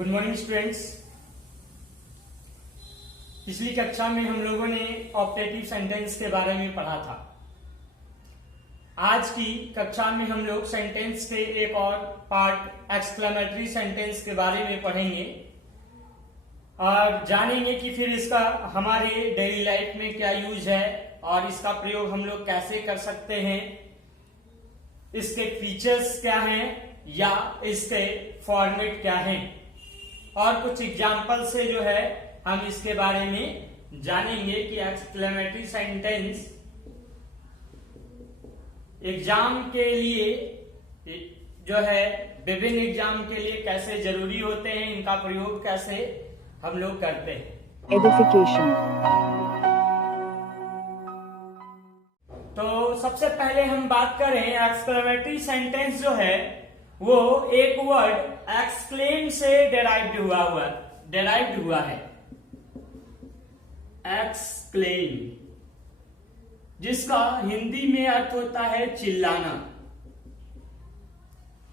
Good morning students. पिछली कक्षा में हम लोगों ने ऑप्टेटिव सेंटेंस के बारे में पढ़ा था। आज की कक्षा में हम लोग सेंटेंस के एक और पार्ट एक्सक्लेमेटरी सेंटेंस के बारे में पढ़ेंगे और जानेंगे कि फिर इसका हमारे डेली लाइफ में क्या यूज है और इसका प्रयोग हम लोग कैसे कर सकते हैं, इसके फीचर्स क्या हैं या इसके फॉर्मेट क्या हैं, और कुछ एग्जाम्पल से जो है हम इसके बारे में जानेंगे कि एक्सक्लेमेटरी सेंटेंस एग्जाम के लिए जो है विभिन्न एग्जाम के लिए कैसे जरूरी होते हैं, इनका प्रयोग कैसे हम लोग करते हैं। एडिफिकेशन। तो सबसे पहले हम बात करें एक्सक्लेमेटरी सेंटेंस जो है वो एक वर्ड एक्सक्लेम से डेराइव्ड हुआ है। एक्सक्लेम, जिसका हिंदी में अर्थ होता है चिल्लाना।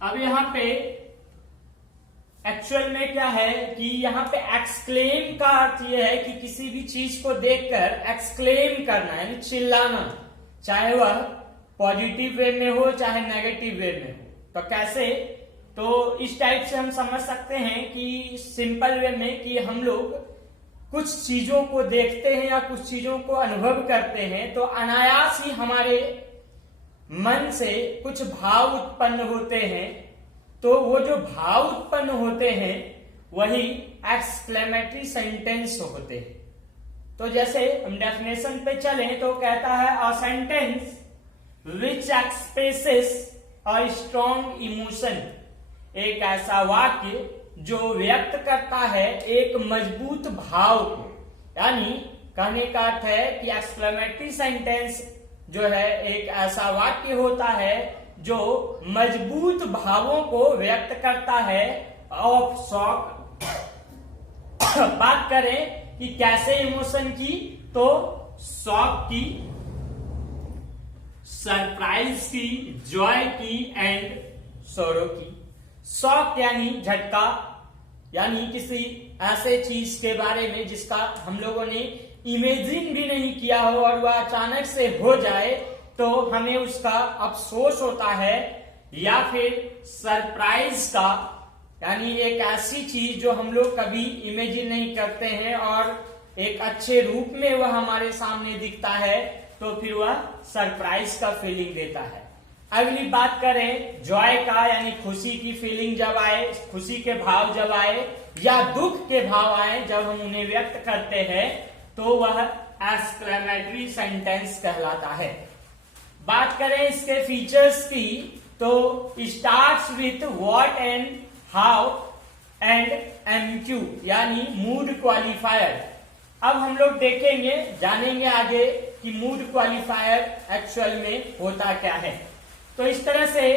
अब यहां पे एक्चुअल में क्या है कि यहां पे एक्सक्लेम का अर्थ यह है कि किसी भी चीज को देखकर एक्सक्लेम करना यानी चिल्लाना, चाहे वह पॉजिटिव वे में हो चाहे नेगेटिव वे में हो। तो कैसे, तो इस टाइप से हम समझ सकते हैं कि सिंपल वे में कि हम लोग कुछ चीजों को देखते हैं या कुछ चीजों को अनुभव करते हैं तो अनायास ही हमारे मन से कुछ भाव उत्पन्न होते हैं। तो वो जो भाव उत्पन्न होते हैं वही एक्सक्लेमेटरी सेंटेंस होते हैं। तो जैसे हम डेफिनेशन पे चलें तो कहता है a sentence which expresses a strong emotion, एक ऐसा वाक्य जो व्यक्त करता है एक मजबूत भाव को। यानी कहने का अर्थ है कि एक्सक्लेमेटरी सेंटेंस जो है एक ऐसा वाक्य होता है जो मजबूत भावों को व्यक्त करता है। ऑफ शॉक बात करें कि कैसे इमोशन की, तो शॉक की, सरप्राइज की, जॉय की एंड सोरो की। शॉक यानी झटका, यानी किसी ऐसे चीज के बारे में जिसका हम लोगों ने इमेजिन भी नहीं किया हो और वह अचानक से हो जाए तो हमें उसका अफसोस होता है। या फिर सरप्राइज का, यानी एक ऐसी चीज जो हम लोग कभी इमेजिन नहीं करते हैं और एक अच्छे रूप में वह हमारे सामने दिखता है तो फिर वह सरप्राइज का फीलिंग देता है। अगली बात करें जॉय का, यानी खुशी की फीलिंग जब आए, खुशी के भाव जब आए या दुख के भाव आए जब हम उन्हें व्यक्त करते हैं तो वह एक्सक्लेमेटरी सेंटेंस कहलाता है। बात करें इसके फीचर्स की तो starts with what and how and MQ, यानी मूड क्वालिफायर। अब हम लोग देखेंगे, जानेंगे आगे कि मूड क्वालिफायर एक्चुअल में होता क्या है। तो इस तरह से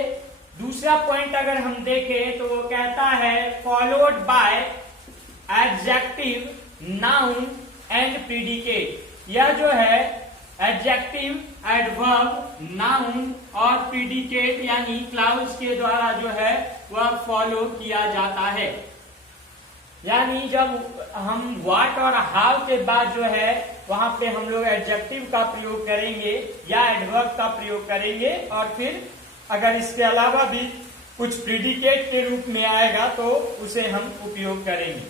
दूसरा पॉइंट अगर हम देखें तो वो कहता है followed by adjective, noun and predicate. यह जो है एडजेक्टिव, एडवर्ब, नाउन और प्रीडिकेट यानी क्लाउज के द्वारा जो है वह फॉलो किया जाता है। यानी जब हम व्हाट और हाउ के बाद जो है वहां पे हम लोग एडजेक्टिव का प्रयोग करेंगे या एडवर्ब का प्रयोग करेंगे और फिर अगर इसके अलावा भी कुछ प्रीडिकेट के रूप में आएगा तो उसे हम उपयोग करेंगे।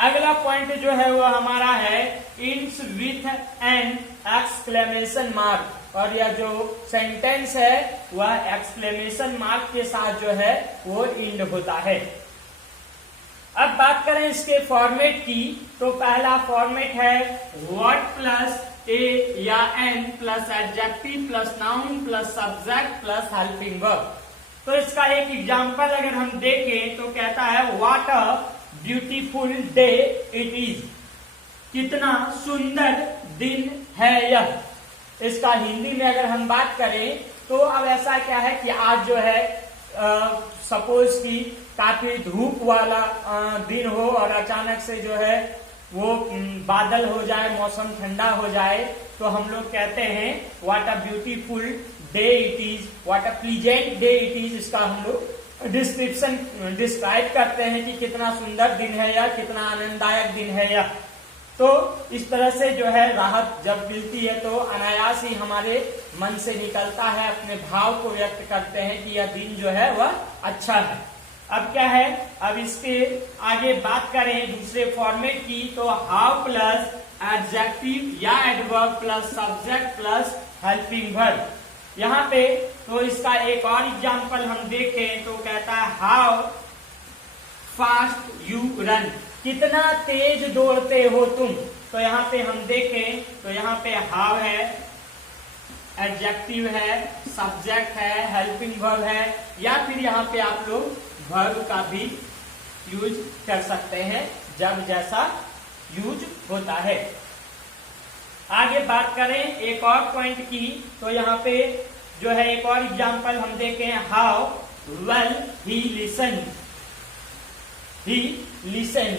अगला पॉइंट जो है वो हमारा है ends with an exclamation mark, और यह जो सेंटेंस है वह एक्सक्लेमेशन मार्क के साथ जो है वो इंड होता है। अब बात करें इसके फॉर्मेट की तो पहला फॉर्मेट है व्हाट प्लस ए या an plus adjective plus noun plus subject plus helping verb. तो इसका एक एग्जांपल अगर हम देखें तो कहता है what a beautiful day it is, कितना सुंदर दिन है यह। इसका हिंदी में अगर हम बात करें तो अब ऐसा क्या है कि आज जो है सपोज कि काफी धूप वाला दिन हो और अचानक से जो है वो बादल हो जाए, मौसम ठंडा हो जाए तो हम लोग कहते हैं what a beautiful day it is, what a pleasant day it is. इसका हम लोग डिस्क्राइब करते हैं कि कितना सुंदर दिन है या कितना आनंददायक दिन है या। तो इस तरह से जो है राहत जब मिलती है तो अनायास ही हमारे मन से निकलता है, अपने भाव को व्यक्त करते हैं कि यह दिन जो है वह अच्छा है। अब क्या है, अब इसके आगे बात करें दूसरे फॉर्मेट की, तो हाउ प्लस एडजेक्टिव या adverb plus subject plus helping verb. यहाँ पे तो इसका एक और एग्जांपल हम देखें तो कहता है हाउ फास्ट यू रन, कितना तेज दौड़ते हो तुम। तो यहाँ पे हम देखें तो यहाँ पे हाउ है, एडजेक्टिव है, सब्जेक्ट है, हेल्पिंग वर्ब है, या फिर यहाँ पे आप लोग वर्ब का भी यूज कर सकते हैं जब जैसा यूज होता है। आगे बात करें एक और पॉइंट की, तो यहाँ पे जो है एक और एग्जांपल हम देखें how well he listen, he listen,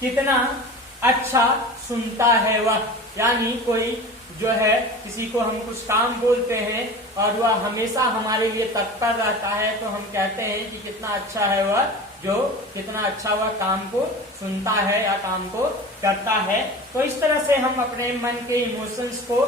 कितना अच्छा सुनता है वह। यानी कोई जो है किसी को हम कुछ काम बोलते हैं और वह हमेशा हमारे लिए तत्पर रहता है, तो हम कहते हैं कि कितना अच्छा है वह, जो कितना अच्छा वह काम को सुनता है या काम को करता है। तो इस तरह से हम अपने मन के इमोशंस को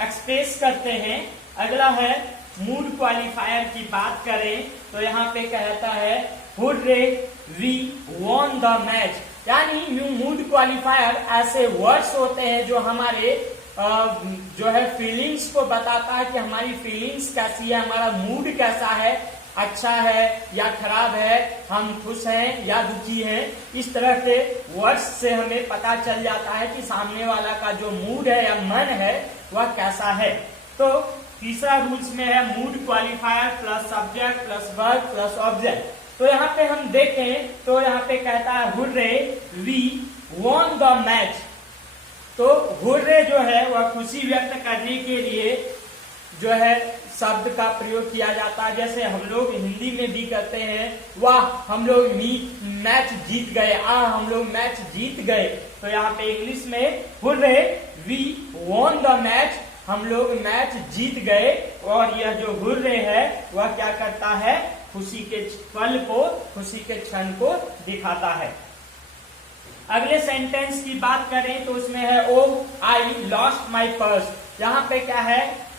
एक्सप्रेस करते हैं। अगला है मूड क्वालिफायर की बात करें तो यहाँ पे कहता है hurray we won the match. यानी मूड क्वालिफायर ऐसे वर्ड्स होते हैं जो हमारे जो है फीलिंग्स को बताता है कि हमारी फीलिंग्स कैसी है, हमारा मूड कैसा है, अच्छा है या खराब है, हम खुश हैं या दुखी हैं। इस तरह के वर्ड्स से हमें पता चल जाता है कि सामने वाला का जो मूड है या मन है वह कैसा है। तो तीसरा रूल्स में है mood qualifier plus subject plus verb plus object. तो यहाँ पे हम देखें तो यहाँ पे कहता है hurray we won the match. तो हुर्रे जो है वह खुशी व्यक्त करने के लिए जो है शब्द का प्रयोग किया जाता है। जैसे हम लोग हिंदी में भी कहते हैं वाह हम लोग मैच जीत गए, हम लोग मैच जीत गए। तो यहाँ पे इंग्लिश में hurray we won the match, हम लोग मैच जीत गए। और यह जो हुर्रे है वह क्या करता है, खुशी के पल को, खुशी के क्षण को दिखाता है। अगले सेंटेंस की बात करें तो उसमें है ओ आई लॉस्ट माई पर्स। यहाँ पे क्या है,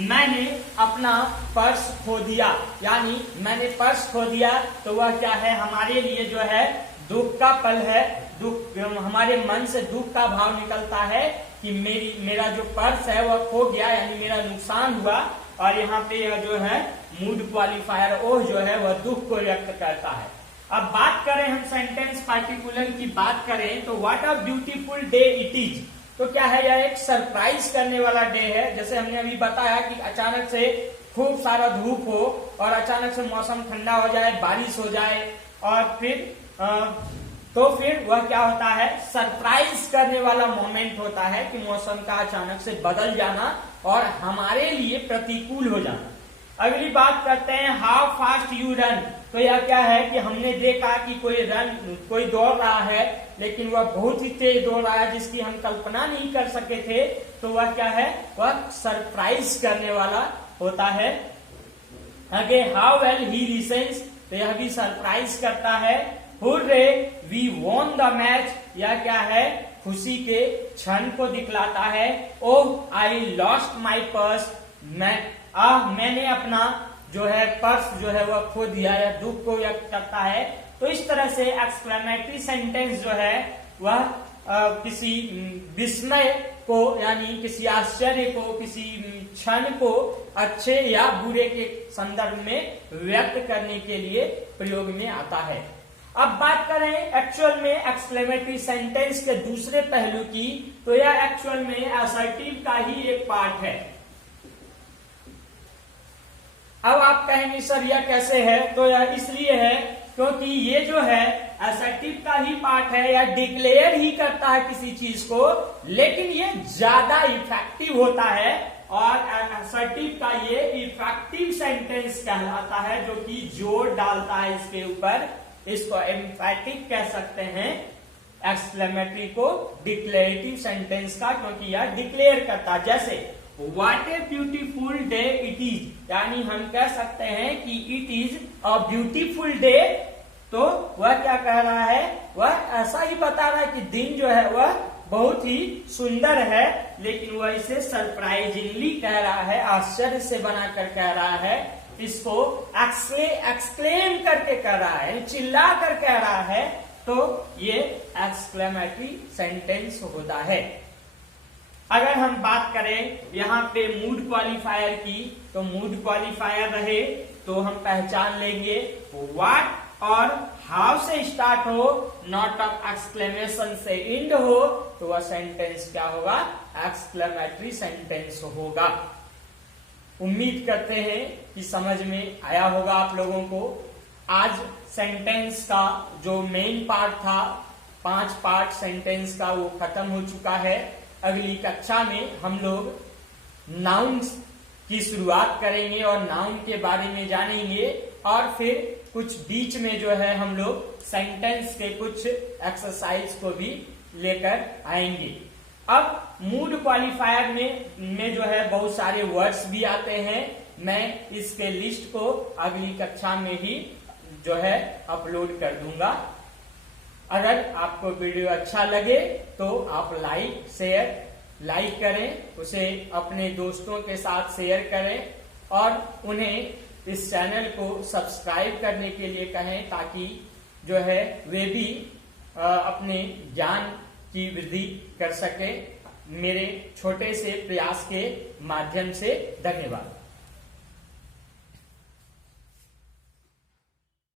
मैंने अपना पर्स खो दिया, यानी मैंने पर्स खो दिया। तो वह क्या है, हमारे लिए जो है दुख का पल है, दुख, हमारे मन से दुख का भाव निकलता है कि मेरा जो पर्स है वह खो गया, यानी मेरा नुकसान हुआ। और यहाँ पे यह जो है मूड क्वालिफायर ओ जो है वह दुख को व्यक्त करता है। अब बात करें हम सेंटेंस पार्टिकुलर की बात करें तो what a beautiful day it is. तो क्या है, यह एक सरप्राइज करने वाला डे है। जैसे हमने अभी बताया कि अचानक से खूब सारा धूप हो और अचानक से मौसम ठंडा हो जाए, बारिश हो जाए और फिर वह क्या होता है, सरप्राइज करने वाला मोमेंट होता है कि मौसम का अचानक से बदल जाना और हमारे लिए प्रतिकूल हो जाना। अगली बात करते हैं हाउ फास्ट यू रन। तो यह क्या है कि हमने देखा कि कोई दौड़ रहा है लेकिन वह बहुत ही तेज दौड़ रहा है जिसकी हम कल्पना नहीं कर सके थे। तो वह क्या है, वह सरप्राइज करने वाला होता है। आगे हाउ वेल ही लिसन्स, तो यह भी सरप्राइज करता है। Hurray we won the match, यह क्या है, खुशी के क्षण को दिखलाता है। ओह आई लॉस्ट माई पर्स, मैंने अपना जो है पर्स जो है वह खो दिया, या दुख को व्यक्त करता है। तो इस तरह से एक्सक्लेमेटरी सेंटेंस जो है वह किसी विस्मय को, यानी किसी आश्चर्य को, किसी क्षण को अच्छे या बुरे के संदर्भ में व्यक्त करने के लिए प्रयोग में आता है। अब बात करें एक्चुअल में एक्सक्लेमेटरी सेंटेंस के दूसरे पहलू की, तो यह एक्चुअल में असर्टिव का ही एक पार्ट है। अब आप कहेंगे सर यह कैसे है, तो यह इसलिए है क्योंकि ये जो है असर्टिव का ही पार्ट है, या डिक्लेयर ही करता है किसी चीज को, लेकिन ये ज्यादा इफेक्टिव होता है। और असर्टिव का ये इफेक्टिव सेंटेंस कहलाता है, जो कि जोर डालता है इसके ऊपर। इसको एम्फैटिक कह सकते हैं, एक्सक्लेमेटरी को डिक्लेरेटिव सेंटेंस का, क्योंकि यह डिक्लेयर करता है। जैसे what a beautiful day it is, यानी हम कह सकते हैं कि it is a beautiful day. तो वह क्या कह रहा है, वह ऐसा ही बता रहा है कि दिन जो है वह बहुत ही सुंदर है, लेकिन वह इसे सरप्राइजिंगली कह रहा है, आश्चर्य से बनाकर कह रहा है, इसको एक्सक्लेम करके कह रहा है, चिल्ला कर कह रहा है, तो ये एक्सक्लेमेटरी सेंटेंस होता है। अगर हम बात करें यहाँ पे मूड क्वालिफायर की, तो मूड क्वालिफायर रहे तो हम पहचान लेंगे व्हाट और हाउ से स्टार्ट हो, नॉट ऑफ एक्सक्लेमेशन से एंड हो, तो वह सेंटेंस क्या होगा, एक्सक्लेमेटरी सेंटेंस होगा। उम्मीद करते हैं कि समझ में आया होगा आप लोगों को। आज सेंटेंस का जो मेन पार्ट था, 5 पार्ट सेंटेंस का, वो खत्म हो चुका है। अगली कक्षा में हम लोग नाउन्स की शुरुआत करेंगे और नाउन के बारे में जानेंगे, और फिर कुछ बीच में जो है हम लोग सेंटेंस के कुछ एक्सरसाइज को भी लेकर आएंगे। अब मूड क्वालिफायर में जो है बहुत सारे वर्ड्स भी आते हैं। मैं इसके लिस्ट को अगली कक्षा में ही जो है अपलोड कर दूंगा। अगर आपको वीडियो अच्छा लगे तो आप लाइक करें, उसे अपने दोस्तों के साथ शेयर करें और उन्हें इस चैनल को सब्सक्राइब करने के लिए कहें, ताकि जो है वे भी अपने ज्ञान की वृद्धि कर सके मेरे छोटे से प्रयास के माध्यम से। धन्यवाद।